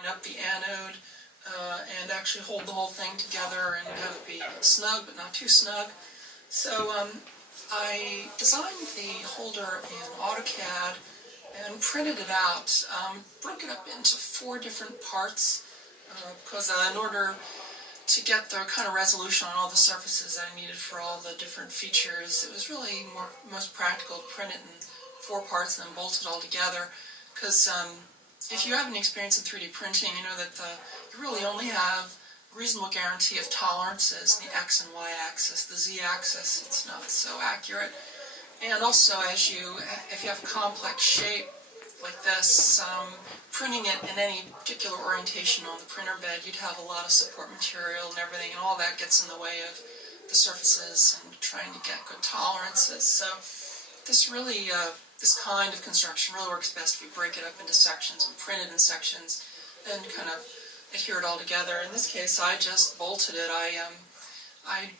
line up the anode and actually hold the whole thing together and have it be snug but not too snug. So I designed the holder in AutoCAD and printed it out, broke it up into 4 different parts because in order to get the kind of resolution on all the surfaces I needed for all the different features, it was really most practical to print it in 4 parts and then bolt it all together. Because if you have any experience in 3D printing, you know that you really only have a reasonable guarantee of tolerances, the X and Y axis. The Z axis, it's not so accurate. And also, if you have a complex shape like this, printing it in any particular orientation on the printer bed, you'd have a lot of support material and everything, and all that gets in the way of the surfaces and trying to get good tolerances. So this really, this kind of construction really works best if you break it up into sections and print it in sections and kind of adhere it all together. In this case, I just bolted it. I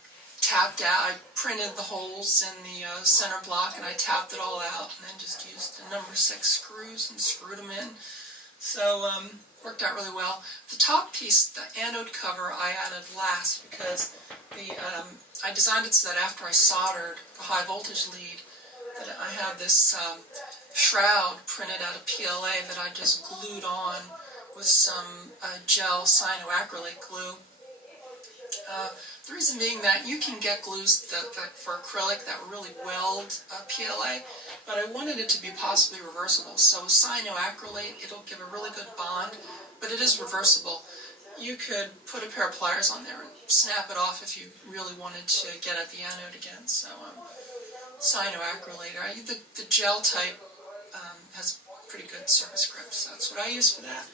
tapped out, I printed the holes in the center block and I tapped it all out and then just used the number 6 screws and screwed them in. So worked out really well. The top piece, the anode cover, I added last because I designed it so that after I soldered the high voltage lead, that I had this shroud printed out of PLA that I just glued on with some gel cyanoacrylate glue. The reason being that you can get glues for acrylic that really weld PLA, but I wanted it to be possibly reversible. So with cyanoacrylate, it'll give a really good bond, but it is reversible. You could put a pair of pliers on there and snap it off if you really wanted to get at the anode again. So cyanoacrylate, the gel type has pretty good surface grip, so that's what I use for that.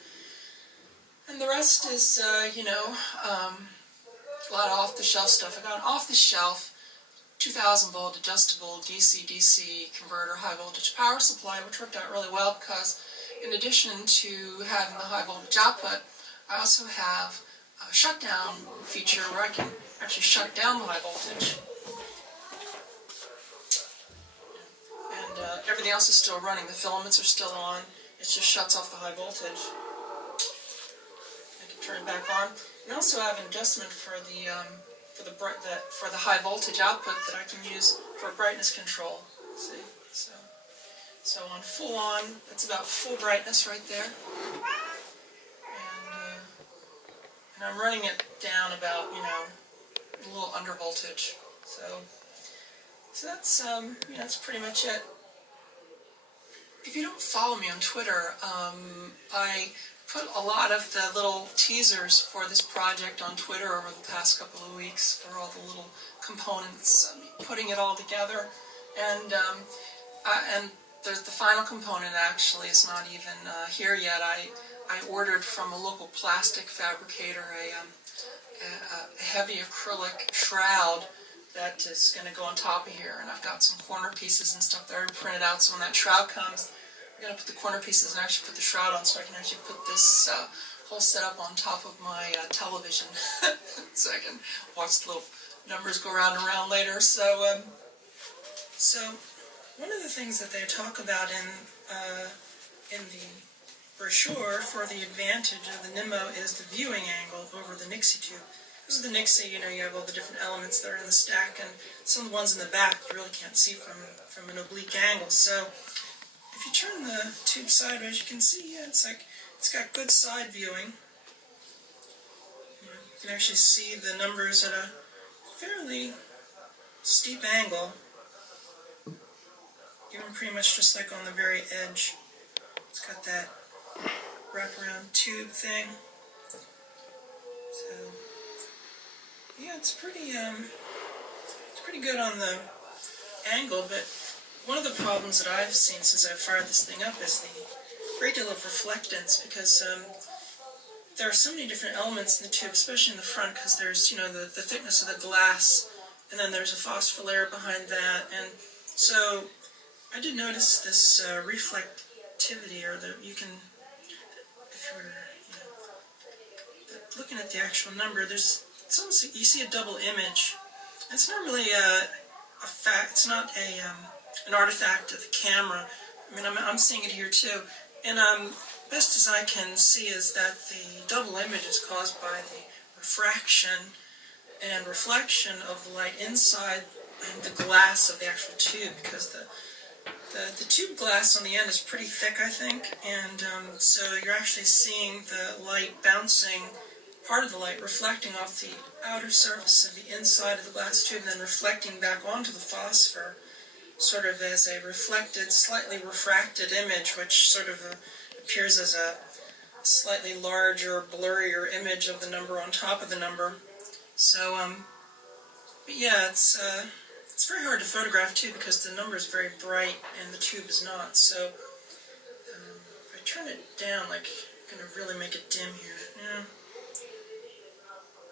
And the rest is, a lot of off-the-shelf stuff. I got an off-the-shelf 2000 volt adjustable DC-DC converter high voltage power supply, which worked out really well because in addition to having the high voltage output, I also have a shutdown feature where I can actually shut down the high voltage. And everything else is still running. The filaments are still on. It just shuts off the high voltage. I can turn it back on. And I also have an adjustment for the high voltage output that I can use for brightness control. See, so on full on, that's about full brightness right there, and I'm running it down about a little under voltage. So that's that's pretty much it. If you don't follow me on Twitter, I put a lot of the little teasers for this project on Twitter over the past couple of weeks for all the little components, putting it all together, and the final component actually is not even here yet. I ordered from a local plastic fabricator a heavy acrylic shroud that is going to go on top of here, and I've got some corner pieces and stuff that I already printed out, so when that shroud comes, I'm going to put the corner pieces and actually put the shroud on so I can actually put this whole setup on top of my television so I can watch the little numbers go round and round later. So one of the things that they talk about in the brochure for the advantage of the Nimmo is the viewing angle over the Nixie tube. Because of the Nixie, you have all the different elements that are in the stack, and some of the ones in the back you really can't see from an oblique angle. So if you turn the tube sideways, you can see, it's got good side viewing. You can actually see the numbers at a fairly steep angle, even pretty much just like on the very edge. It's got that wraparound tube thing. So yeah, it's pretty good on the angle, but one of the problems that I've seen since I've fired this thing up is the great deal of reflectance, because there are so many different elements in the tube, especially in the front, because there's, the thickness of the glass, and then there's a phosphor behind that, and so I did notice this reflectivity, or you can, if you're looking at the actual number, it's almost, you see a double image. It's not really a fact. It's not an artifact of the camera. I mean, I'm seeing it here too, and best as I can see is that the double image is caused by the refraction and reflection of the light inside the glass of the actual tube, because the tube glass on the end is pretty thick, I think, and so you're actually seeing the light bouncing, part of the light reflecting off the outer surface of the inside of the glass tube and then reflecting back onto the phosphor, sort of as a reflected, slightly refracted image, which sort of appears as a slightly larger, blurrier image of the number on top of the number. So, but yeah, it's very hard to photograph too because the number is very bright and the tube is not. So, if I turn it down, like, I'm going to really make it dim here. Yeah,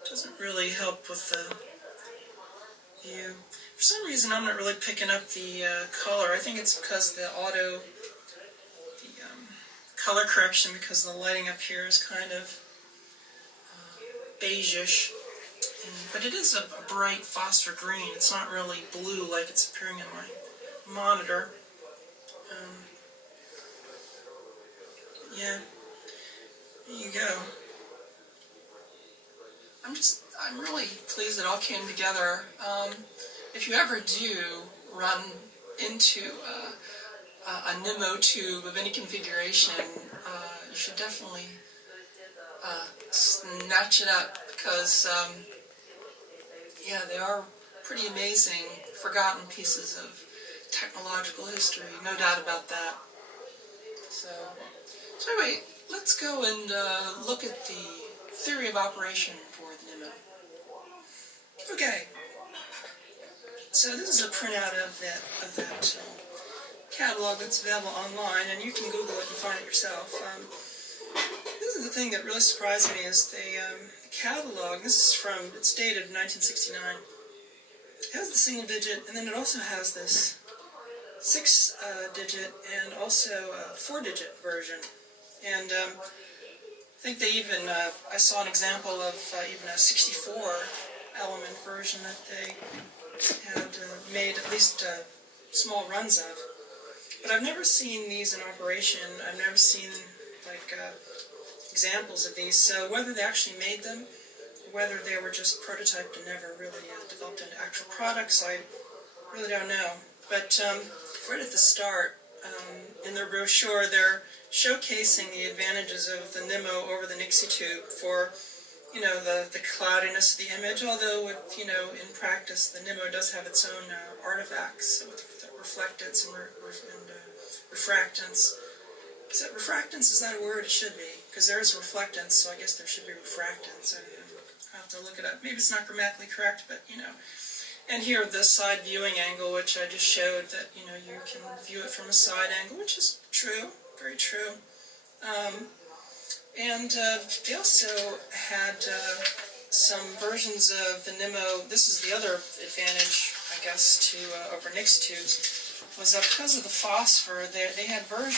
doesn't really help with the view. For some reason, I'm not really picking up the color. I think it's because the color correction, because the lighting up here is kind of beigeish. But it is a bright phosphor green. It's not really blue like it's appearing in my monitor. Yeah, there you go. I'm really pleased it all came together. If you ever do run into a NIMO tube of any configuration, you should definitely snatch it up, because yeah, they are pretty amazing, forgotten pieces of technological history, no doubt about that. So anyway, let's go and look at the theory of operation for the NIMO. Okay, so this is a printout of that catalog that's available online, and you can Google it and find it yourself. This is the thing that really surprised me, is the catalog. This is it's dated 1969. It has the single digit, and then it also has this 6-digit and also a 4-digit version. And I think they even, I saw an example of even a 64-element version that they had made at least small runs of. But I've never seen these in operation. I've never seen, like, examples of these, so whether they actually made them, whether they were just prototyped and never really developed into actual products, I really don't know. But right at the start, in their brochure, they're showcasing the advantages of the NIMO over the Nixie tube for, you know, the cloudiness of the image, although with, you know, in practice, the NIMO does have its own artifacts with reflectance and refractance. Is that refractance? Is that a word? It should be, because there is reflectance, so I guess there should be refractance. I'll have to look it up. Maybe it's not grammatically correct, but, you know. And here, the side viewing angle, which I just showed, that, you know, you can view it from a side angle, which is true, very true. And they also had some versions of the NIMO. This is the other advantage, I guess, to over Nixie tubes, was that because of the phosphor, they had versions